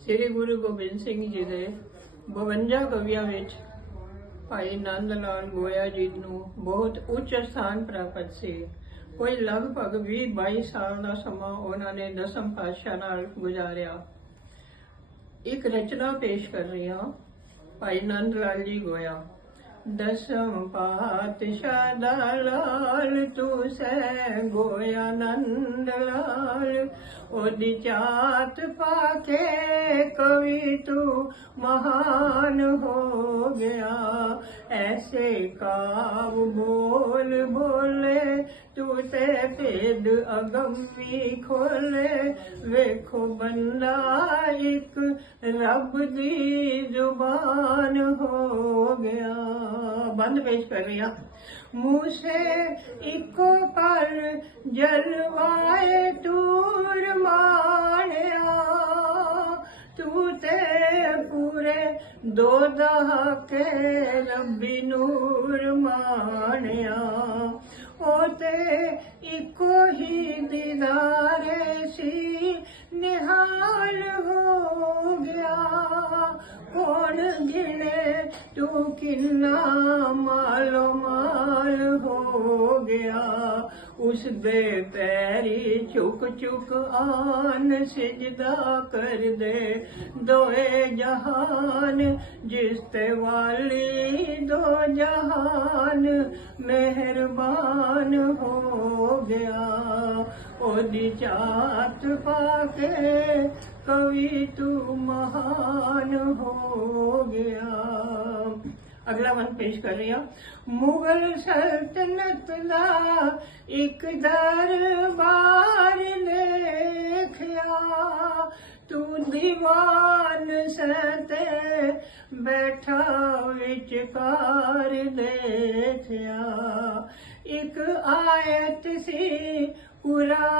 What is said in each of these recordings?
ਸ੍ਰੀ ਗੁਰੂ ਗੋਬਿੰਦ ਸਿੰਘ ਜੀ ਦੇ 52 ਕਵੀਆਂ ਵਿੱਚ ਭਾਈ ਨੰਦ ਲਾਲ ਗੋਇਆ ਜੀ ਨੂੰ ਬਹੁਤ ਉੱਚ ਸਥਾਨ ਪ੍ਰਾਪਤ ਸੀ। ਕੋਈ ਲਗਭਗ 20 22 ਸਾਲ ਦਾ ਸਮਾਂ ਉਹਨਾਂ ਨੇ ਦਸਮ ਪਾਤਸ਼ਾਹ ਨਾਲ ਗੁਜ਼ਾਰਿਆ। ਇੱਕ ਰਚਨਾ ਪੇਸ਼ ਕਰ ਰਹੀ ਹਾਂ, ਭਾਈ ਨੰਦ ਲਾਲ ਜੀ ਗੋਇਆ। ਦਸਮ ਪਾਤਸ਼ਾਹ ਦਾ ਲਾਲ ਤੂੰ ਸੈ ਗੋਇਆ ਨੰਦ ਲਾਲ, ਉਹਦੀ ਚਾਤ ਪਾ ਕੇ कवि तू महान हो गया। ऐसे काव बोल बोले तू से पेद अगम्बी खोले। वेखो बंदा एक रब दी ज़ुबान हो गया। बंद पेश कर रही हूँ। इको पर जलवाए, दूर मारिया टूटे पूरे दो दहाके रबी नूर मानिया। ओते इको ही दीदारे सी निहाल हो गया। कौन गिने तू किन्ना मालो माल हो गया। उस बेपैरी चुक चुक आन सिजदा कर दे। दोए जहान, जिसते वाली दो जहान, मेहरबान हो गया। ओदी जात पाके कवि तू महान हो गया। अगला वन पेश कर रही हूँ। मुगल सल्तनत दा एक दरबार देखिया तू दीवान सत बैठा विचकार देखिया एक आयत सी पुरा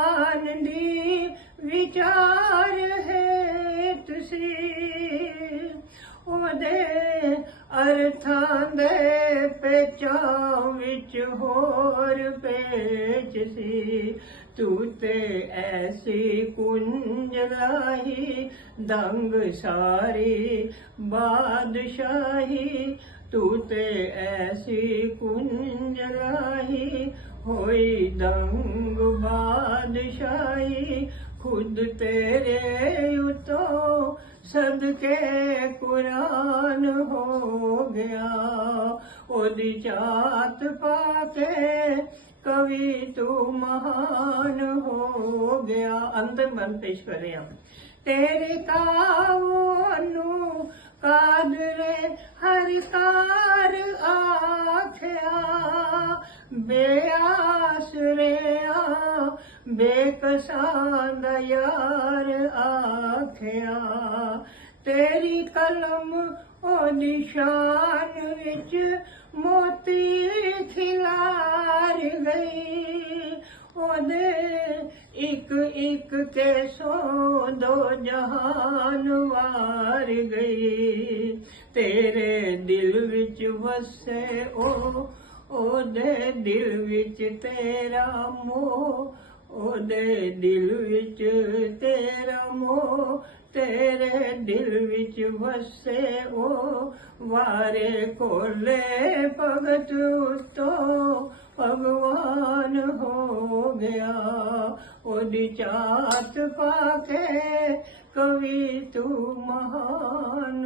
ਅਰਥਾਂ ਦੇ ਪੇਚਾਂ ਵਿੱਚ ਹੋਰ ਪੇਚ ਸੀ ਤੂੰ ਤੇ ਐਸੀ ਕੁੰਜ ਲਾਹੀ ਦੰਗ ਸਾਰੀ ਬਾਦਸ਼ਾਹੀ ਤੂੰ ਤੇ ਐਸੀ ਕੁੰਜ ਲਾਹੀ ਹੋਈ ਦੰਗ ਬਾਦਸ਼ਾਹੀ, ਖੁਦ ਤੇਰੇ ਉਤੋਂ ਸਦਕੇ ਕੁਰਾਨ ਹੋ ਗਿਆ। ਉਹਦੀ ਚਾਤ ਪਾ ਕੇ ਕਵੀ ਤੂੰ ਮਹਾਨ ਹੋ ਗਿਆ। ਅੰਤਮ ਬਨ ਪੇਸ਼ ਕਰ ਰਿਹਾ ਤੇਰੇ ਕਾਵਨੂੰ ਕਾਦਰੇ ਹਰ ਕਾਰ बेआसरिया बेकसान यार आखिया, तेरी कलम ओ निशान विच मोती खिलार गई। ओदे एक एक के सो दो जहान वार गई। तेरे दिल विच वसे ओ ਉਹਦੇ ਦਿਲ ਵਿੱਚ ਤੇਰਾ ਮੋਹ ਉਹਦੇ ਦਿਲ ਵਿੱਚ ਤੇਰਾ ਮੋਹ ਤੇਰੇ ਦਿਲ ਵਿੱਚ ਵਸੇ ਉਹ ਵਾਰੇ ਕੋਲੇ ਭਗਤ ਉਤੋਂ ਭਗਵਾਨ ਹੋ ਗਿਆ ਉਹਦੀ ਚਾਤ ਪਾ ਕੇ ਕਵੀ ਤੂੰ ਮਹਾਨ